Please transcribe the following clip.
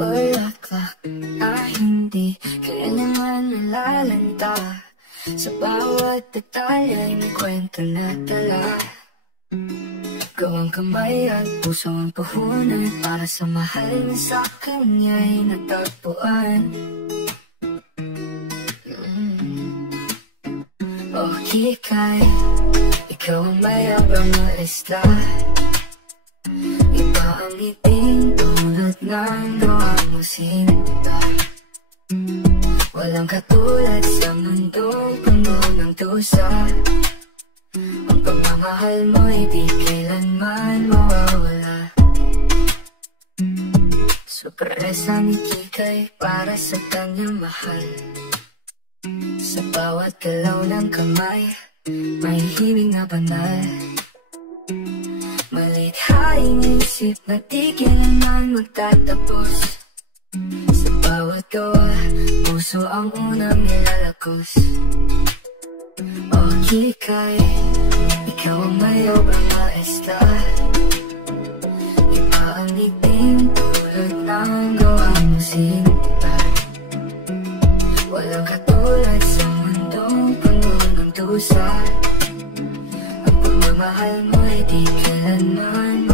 bulaklak na hindi kailangan nalalanta. Sa bawat detalye ay may kwento na dala. Gawang kamay at puso ang puhunan para sa mahal na sa kanya'y natagpuan. O hikay, ikaw ang mayabang na isla. Iba ang iting tulad ng gawa mo sinta. Walang katulad sa mundong puno ng dusa. Ang pagmamahal mo'y di kailanman mawawala. Sorpresa ni Kikay para sa kanyang mahal. Sa bawat galaw ng kamay, may himig na banal. Malikhaing isip na di kailanman magtatapos. Sa bawat gawa, puso ang unang nilalakos. O Kikay, ikaw ang mayabang na isla. Iba ang iting tulad ng gawa mo sinta. Walang katulad sa mundong puno ng dusa. Ang pagmamahal mo'y di kailanman